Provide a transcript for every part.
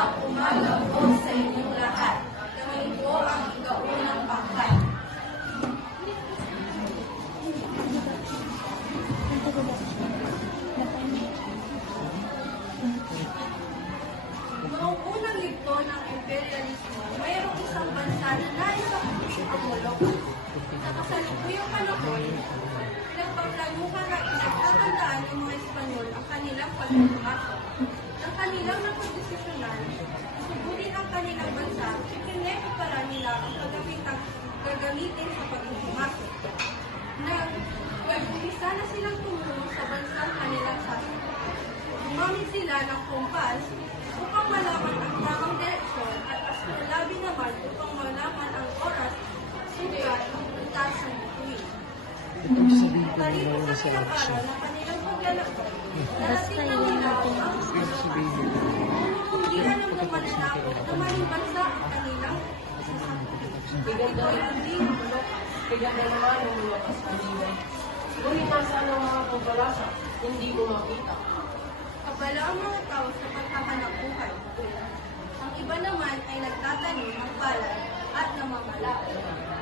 Magandang umaga po sa inyong lahat. Kami po ang ikaunang pangkat. Noong unang yugto ng imperialismo, mayroong isang bansa na nais ang Molokas. Sa kasalukuyang panahon, pinagpaglaluhan na pinagtatandaan ng mga Espanyol ang kanilang pagpumasok. Ang kanilang napagdesisyonan, susuburin ang kanilang bansa, ikinepara nila ang gagamitin sa pagpumasok. Nag-umpisa na silang tumulong sa bansang kanilang sasakyan. Gumamit sila ng kumpas upang malaman ang tamang direksyon at astrolabi naman upang malaman ang oras, sugat, at ng bituin. Palipas sa ilang araw ng kanilang paglalakbay, narating na nila ang hindi alam ng mananakot na maling bansa ang kanilang sasakyan. Ito ay hindi ng Molokas. Kaganda naman ng Molokas kanina. Ngunit nasaan ang mga pagbalasa, hindi ko makita. Abala ang mga tao sa paghahanap buhay. Ang iba naman ay nagtatanim ng palay at namamalao.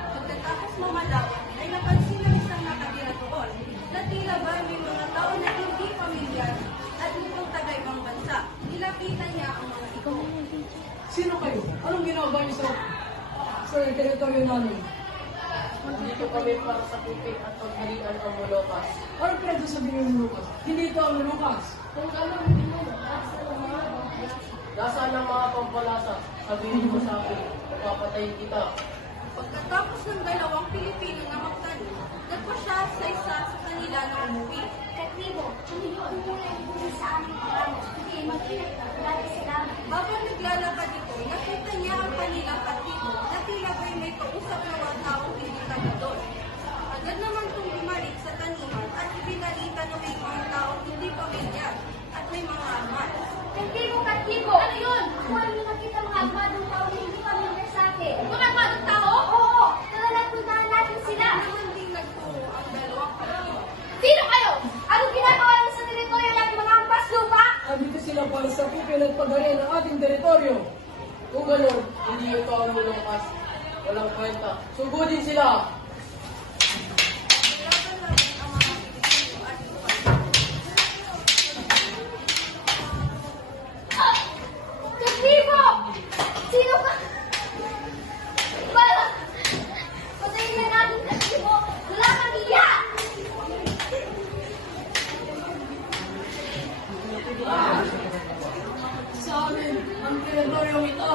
Pagkatapos mamalao, ay napansin ng isang nakatira doon na tila ba may mga tao na hindi pamilyar at mukhang taga-ibang bansa. Nilapitan niya ang mga ito. Sino kayo? Anong ginagawa niyo sa teritoryo namin? Dito kami para sa kupit at paghalian ang Molokas. Anong pinagsasabihin ng Lucas? Hindi ito ang Lucas. Kung gano'n, hindi mo nasaan ang mga pambalasa? Sabihin mo sa akin, magpapatayin kita. Pagkatapos ng dalawang Pilipino na magtanong, nagpa siya sa isa sa kanila na umuwi. Katibo, tumiyon muna yung buhay sa aming programa. Hindi, mag-ingat ka. Maraming salamat. Habang naglalakad ito, nakita niya ang kanilang katibo na tila ba'y may kausap na mga taong hindi taga doon. Agad naman itong bumalik sa taniman at ibinalita na may mga taong hindi pamilyar at may mga armas. Katibo! Ano yun? Ako alam nyo nakita mga agmadong tao na hindi pamilyar sa akin. Mga agmadong tao? Oo! Nalalapuntahan natin sila. Naman ding nagturo ang dalawang katibo. Sino kayo? Anong ginagawa niyo sa teritoryo natin mga ampas lupa? Andito sila para sa kupil at paghalian ng ating teritoryo. Kung gano'n, hindi ito ang Molokas. Walang kwenta. Sugudin sila! Nilaban namin ang mga Pilipino at Espanyol. Katibo! Sino ka? Para! Patayin na natin, Katibo! Wala kang iya! Sa amin, ang teritoryong ito.